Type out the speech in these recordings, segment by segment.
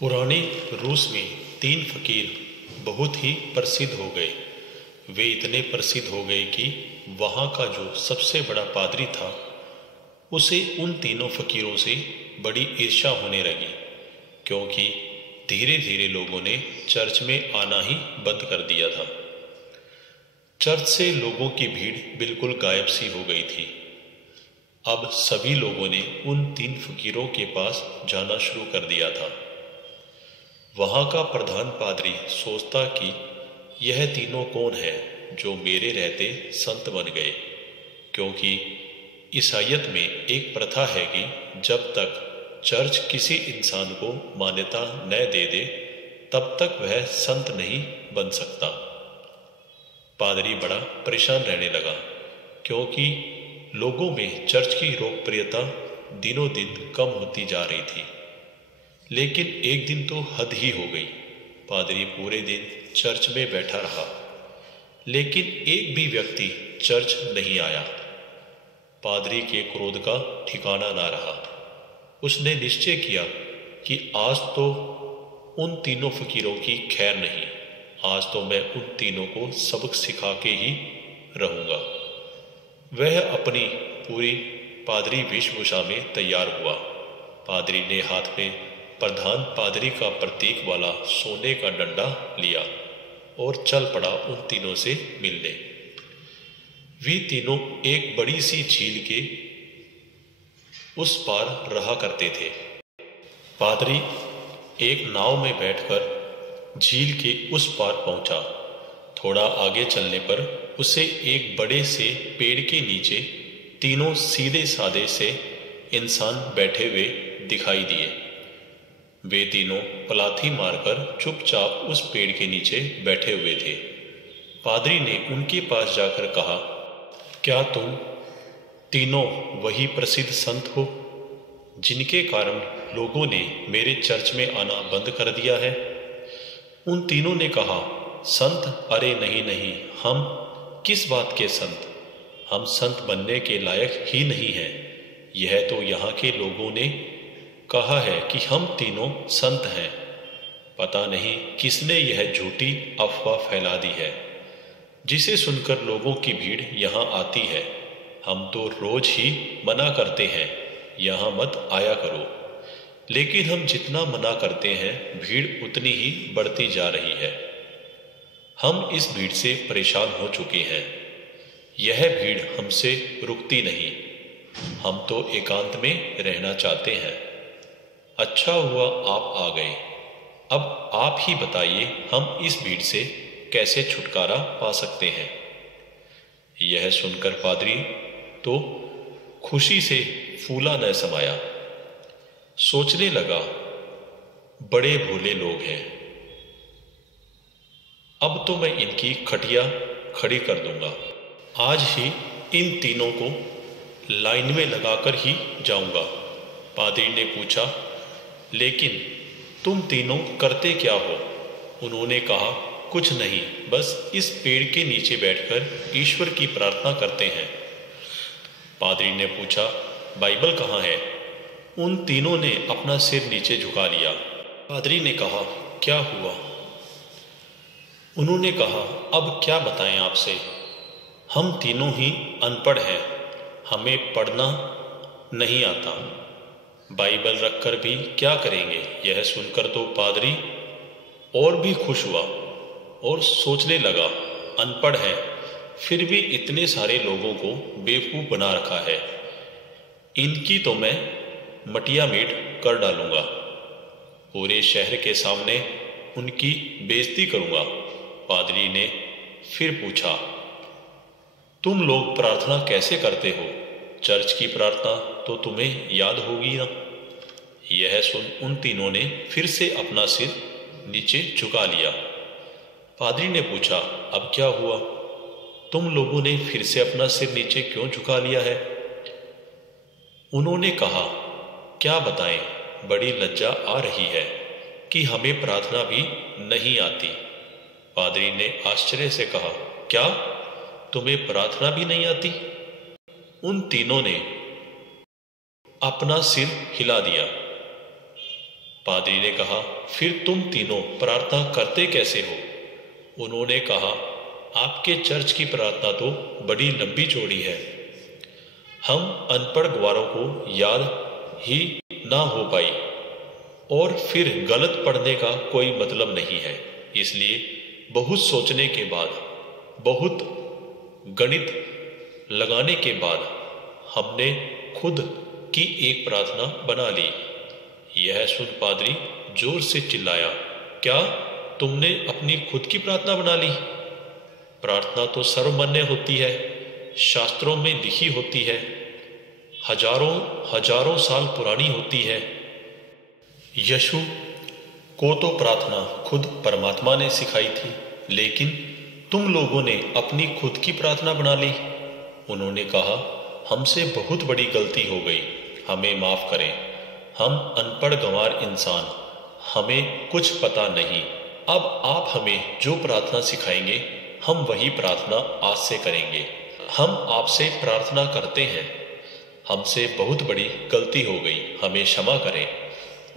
पुराने रूस में तीन फकीर बहुत ही प्रसिद्ध हो गए। वे इतने प्रसिद्ध हो गए कि वहाँ का जो सबसे बड़ा पादरी था उसे उन तीनों फकीरों से बड़ी ईर्ष्या होने लगी, क्योंकि धीरे धीरे लोगों ने चर्च में आना ही बंद कर दिया था। चर्च से लोगों की भीड़ बिल्कुल गायब सी हो गई थी। अब सभी लोगों ने उन तीन फकीरों के पास जाना शुरू कर दिया था। वहाँ का प्रधान पादरी सोचता कि यह तीनों कौन है जो मेरे रहते संत बन गए, क्योंकि ईसाइयत में एक प्रथा है कि जब तक चर्च किसी इंसान को मान्यता न दे दे तब तक वह संत नहीं बन सकता। पादरी बड़ा परेशान रहने लगा, क्योंकि लोगों में चर्च की लोकप्रियता दिनों दिन कम होती जा रही थी। लेकिन एक दिन तो हद ही हो गई। पादरी पूरे दिन चर्च में बैठा रहा, लेकिन एक भी व्यक्ति चर्च नहीं आया। पादरी के क्रोध का ठिकाना ना रहा। उसने निश्चय किया कि आज तो उन तीनों फकीरों की खैर नहीं, आज तो मैं उन तीनों को सबक सिखा के ही रहूंगा। वह अपनी पूरी पादरी वेशभूषा में तैयार हुआ। पादरी ने हाथ में प्रधान पादरी का प्रतीक वाला सोने का डंडा लिया और चल पड़ा उन तीनों से मिलने। वे तीनों एक बड़ी सी झील के उस पार रहा करते थे। पादरी एक नाव में बैठकर झील के उस पार पहुंचा। थोड़ा आगे चलने पर उसे एक बड़े से पेड़ के नीचे तीनों सीधे साधे से इंसान बैठे हुए दिखाई दिए। वे तीनों पलाथी मारकर चुपचाप उस पेड़ के नीचे बैठे हुए थे। पादरी ने उनके पास जाकर कहा, क्या तुम तीनों वही प्रसिद्ध संत हो जिनके कारण लोगों ने मेरे चर्च में आना बंद कर दिया है? उन तीनों ने कहा, संत? अरे नहीं नहीं, हम किस बात के संत? हम संत बनने के लायक ही नहीं हैं। यह तो यहाँ के लोगों ने कहा है कि हम तीनों संत हैं। पता नहीं किसने यह झूठी अफवाह फैला दी है, जिसे सुनकर लोगों की भीड़ यहाँ आती है। हम तो रोज ही मना करते हैं, यहाँ मत आया करो, लेकिन हम जितना मना करते हैं भीड़ उतनी ही बढ़ती जा रही है। हम इस भीड़ से परेशान हो चुके हैं। यह भीड़ हमसे रुकती नहीं। हम तो एकांत में रहना चाहते हैं। अच्छा हुआ आप आ गए। अब आप ही बताइए, हम इस भीड़ से कैसे छुटकारा पा सकते हैं? यह सुनकर पादरी तो खुशी से फूला न समाया। सोचने लगा, बड़े भोले लोग हैं। अब तो मैं इनकी खटिया खड़ी कर दूंगा। आज ही इन तीनों को लाइन में लगाकर ही जाऊंगा। पादरी ने पूछा, लेकिन तुम तीनों करते क्या हो? उन्होंने कहा, कुछ नहीं, बस इस पेड़ के नीचे बैठकर ईश्वर की प्रार्थना करते हैं। पादरी ने पूछा, बाइबल कहाँ है? उन तीनों ने अपना सिर नीचे झुका लिया। पादरी ने कहा, क्या हुआ? उन्होंने कहा, अब क्या बताएं आपसे? हम तीनों ही अनपढ़ हैं, हमें पढ़ना नहीं आता। बाइबल रखकर भी क्या करेंगे? यह सुनकर तो पादरी और भी खुश हुआ और सोचने लगा, अनपढ़ है फिर भी इतने सारे लोगों को बेवकूफ बना रखा है। इनकी तो मैं मटिया मेट कर डालूंगा। पूरे शहर के सामने उनकी बेइज्जती करूंगा। पादरी ने फिर पूछा, तुम लोग प्रार्थना कैसे करते हो? चर्च की प्रार्थना तो तुम्हें याद होगी ना? यह सुन उन तीनों ने फिर से अपना सिर नीचे झुका लिया। पादरी ने पूछा, अब क्या हुआ? तुम लोगों ने फिर से अपना सिर नीचे क्यों झुका लिया है? उन्होंने कहा, क्या बताएं, बड़ी लज्जा आ रही है कि हमें प्रार्थना भी नहीं आती। पादरी ने आश्चर्य से कहा, क्या तुम्हें प्रार्थना भी नहीं आती? उन तीनों ने अपना सिर हिला दिया। पादरी ने कहा, फिर तुम तीनों प्रार्थना करते कैसे हो? उन्होंने कहा, आपके चर्च की प्रार्थना तो बड़ी लंबी चौड़ी है, हम अनपढ़ ग्वारों को याद ही ना हो पाई, और फिर गलत पढ़ने का कोई मतलब नहीं है। इसलिए बहुत सोचने के बाद, बहुत गणित लगाने के बाद हमने खुद की एक प्रार्थना बना ली। यह सुन पादरी जोर से चिल्लाया, क्या तुमने अपनी खुद की प्रार्थना बना ली? प्रार्थना तो सर्वमान्य होती है, शास्त्रों में लिखी होती है, हजारों हजारों साल पुरानी होती है। यीशु को तो प्रार्थना खुद परमात्मा ने सिखाई थी, लेकिन तुम लोगों ने अपनी खुद की प्रार्थना बना ली। उन्होंने कहा, हमसे बहुत बड़ी गलती हो गई, हमें माफ करें। हम अनपढ़ गंवार इंसान, हमें कुछ पता नहीं। अब आप हमें जो प्रार्थना सिखाएंगे, हम वही प्रार्थना आज से करेंगे। हम आपसे प्रार्थना करते हैं, हमसे बहुत बड़ी गलती हो गई, हमें क्षमा करें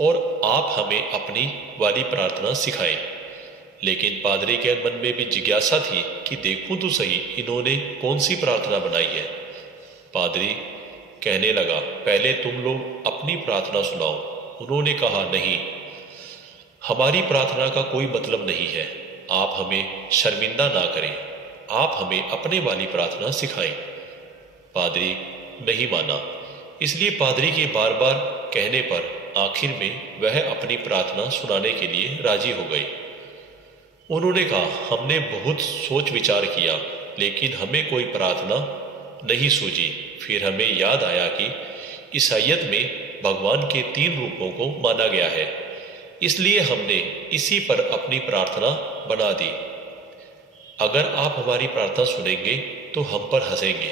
और आप हमें अपनी वाली प्रार्थना सिखाएं। लेकिन पादरी के मन में भी जिज्ञासा थी कि देखूं तो सही इन्होंने कौन सी प्रार्थना बनाई है। पादरी कहने लगा, पहले तुम लोग अपनी प्रार्थना सुनाओ। उन्होंने कहा, नहीं, हमारी प्रार्थना का कोई मतलब नहीं है, आप हमें शर्मिंदा ना करें, आप हमें अपने वाली प्रार्थना सिखाएं। पादरी नहीं माना, इसलिए पादरी के बार बार कहने पर आखिर में वह अपनी प्रार्थना सुनाने के लिए राजी हो गए। उन्होंने कहा, हमने बहुत सोच विचार किया, लेकिन हमें कोई प्रार्थना नहीं सूझी। फिर हमें याद आया कि ईसाइयत में भगवान के 3 रूपों को माना गया है, इसलिए हमने इसी पर अपनी प्रार्थना बना दी। अगर आप हमारी प्रार्थना सुनेंगे तो हम पर हंसेंगे।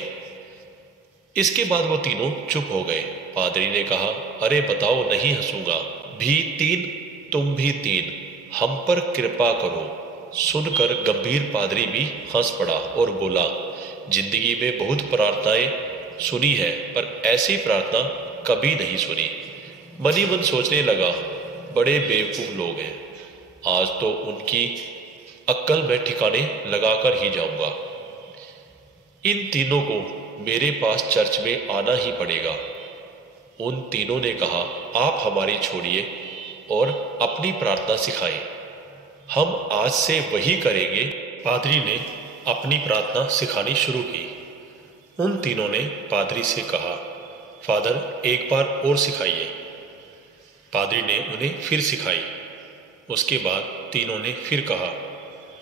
इसके बाद वो तीनों चुप हो गए। पादरी ने कहा, अरे बताओ, नहीं हंसूंगा। भी 3, तुम भी 3, हम पर कृपा करो। सुनकर गंभीर पादरी भी हंस पड़ा और बोला, जिंदगी में बहुत प्रार्थनाएं सुनी है, पर ऐसी प्रार्थना कभी नहीं सुनी। मनी मन सोचने लगा, बड़े बेवकूफ लोग हैं, आज तो उनकी अक्ल मैं ठिकाने लगाकर ही जाऊंगा। इन तीनों को मेरे पास चर्च में आना ही पड़ेगा। उन तीनों ने कहा, आप हमारी छोड़िए और अपनी प्रार्थना सिखाएं, हम आज से वही करेंगे। पादरी ने अपनी प्रार्थना सिखानी शुरू की। उन तीनों ने पादरी से कहा, फादर एक बार और सिखाइए। पादरी ने उन्हें फिर सिखाई। उसके बाद तीनों ने फिर कहा,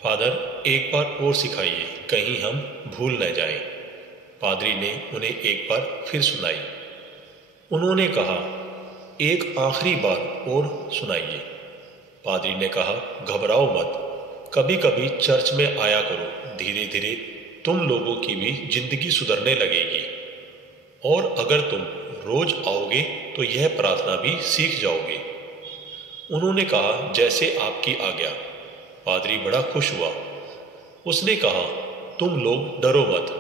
फादर एक बार और सिखाइए, कहीं हम भूल न जाएं। पादरी ने उन्हें एक बार फिर सुनाई। उन्होंने कहा, एक आखिरी बार और सुनाइए। पादरी ने कहा, घबराओ मत, कभी कभी चर्च में आया करो, धीरे धीरे तुम लोगों की भी जिंदगी सुधरने लगेगी, और अगर तुम रोज आओगे तो यह प्रार्थना भी सीख जाओगे। उन्होंने कहा, जैसे आपकी आज्ञा। पादरी बड़ा खुश हुआ। उसने कहा, तुम लोग डरो मत,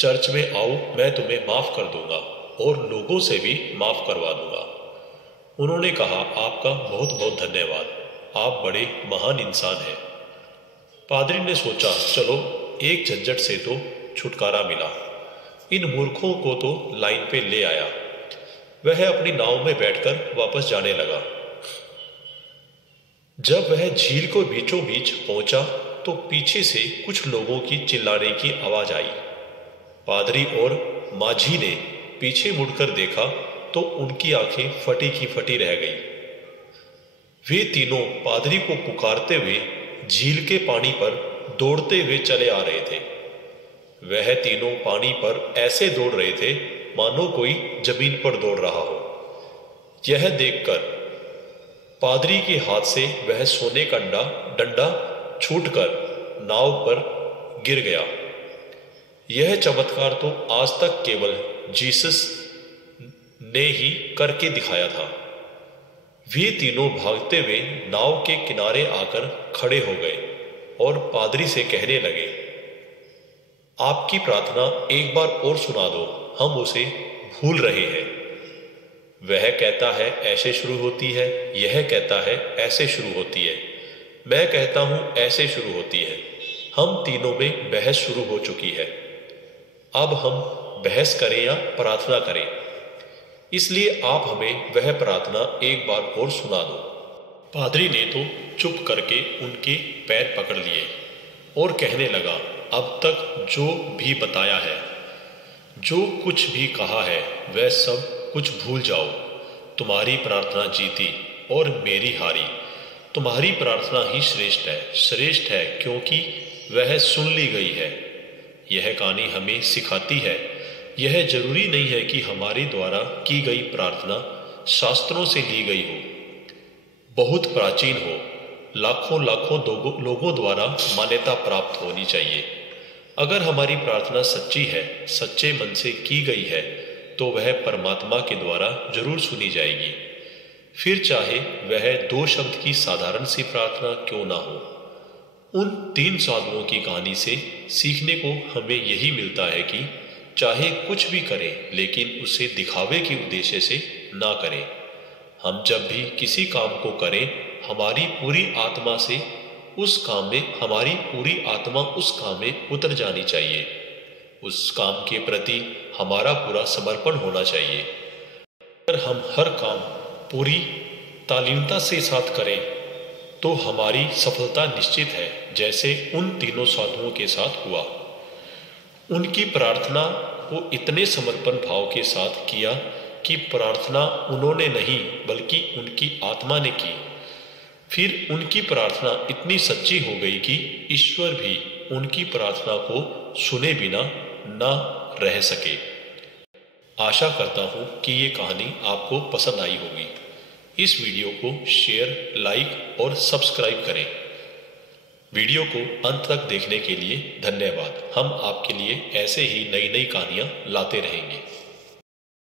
चर्च में आओ, मैं तुम्हें माफ कर दूंगा और लोगों से भी माफ करवा दूंगा। उन्होंने कहा, आपका बहुत बहुत धन्यवाद, आप बड़े महान इंसान हैं। पादरी ने सोचा, चलो एक झंझट से तो छुटकारा मिला, इन मूर्खों को तो लाइन पे ले आया। वह अपनी नाव में बैठकर वापस जाने लगा। जब वह झील को बीचों बीच पहुंचा तो पीछे से कुछ लोगों की चिल्लाने की आवाज आई। पादरी और माझी ने पीछे मुड़कर देखा तो उनकी आंखें फटी की फटी रह गई। वे तीनों पादरी को पुकारते हुए झील के पानी पर दौड़ते हुए चले आ रहे थे। वह तीनों पानी पर ऐसे दौड़ रहे थे मानो कोई जमीन पर दौड़ रहा हो। यह देखकर पादरी के हाथ से वह सोने का डंडा छूटकर नाव पर गिर गया। यह चमत्कार तो आज तक केवल जीसस ने ही करके दिखाया था। वे तीनों भागते हुए नाव के किनारे आकर खड़े हो गए और पादरी से कहने लगे, आपकी प्रार्थना एक बार और सुना दो, हम उसे भूल रहे हैं। वह कहता है ऐसे शुरू होती है, यह कहता है ऐसे शुरू होती है, मैं कहता हूं ऐसे शुरू होती है। हम तीनों में बहस शुरू हो चुकी है। अब हम बहस करें या प्रार्थना करें, इसलिए आप हमें वह प्रार्थना एक बार और सुना दो। पादरी ने तो चुप करके उनके पैर पकड़ लिए और कहने लगा, अब तक जो भी बताया है, जो कुछ भी कहा है, वह सब कुछ भूल जाओ। तुम्हारी प्रार्थना जीती और मेरी हारी। तुम्हारी प्रार्थना ही श्रेष्ठ है क्योंकि वह सुन ली गई है। यह कहानी हमें सिखाती है, यह जरूरी नहीं है कि हमारे द्वारा की गई प्रार्थना शास्त्रों से ली गई हो, बहुत प्राचीन हो, लाखों लाखों लोगों द्वारा मान्यता प्राप्त होनी चाहिए। अगर हमारी प्रार्थना सच्ची है, सच्चे मन से की गई है, तो वह परमात्मा के द्वारा जरूर सुनी जाएगी। फिर चाहे वह 2 शब्द की साधारण सी प्रार्थना क्यों ना हो। उन 3 साधुओं की कहानी से सीखने को हमें यही मिलता है कि चाहे कुछ भी करें, लेकिन उसे दिखावे के उद्देश्य से ना करें। हम जब भी किसी काम को करें, हमारी पूरी आत्मा उस काम में उतर जानी चाहिए। उस काम के प्रति हमारा पूरा समर्पण होना चाहिए। अगर हम हर काम पूरी तालीमता से साथ करें तो हमारी सफलता निश्चित है, जैसे उन तीनों साधुओं के साथ हुआ। उनकी प्रार्थना को इतने समर्पण भाव के साथ किया कि प्रार्थना उन्होंने नहीं बल्कि उनकी आत्मा ने की। फिर उनकी प्रार्थना इतनी सच्ची हो गई कि ईश्वर भी उनकी प्रार्थना को सुने बिना ना रह सके। आशा करता हूं कि ये कहानी आपको पसंद आई होगी। इस वीडियो को शेयर, लाइक और सब्सक्राइब करें। वीडियो को अंत तक देखने के लिए धन्यवाद। हम आपके लिए ऐसे ही नई नई कहानियां लाते रहेंगे।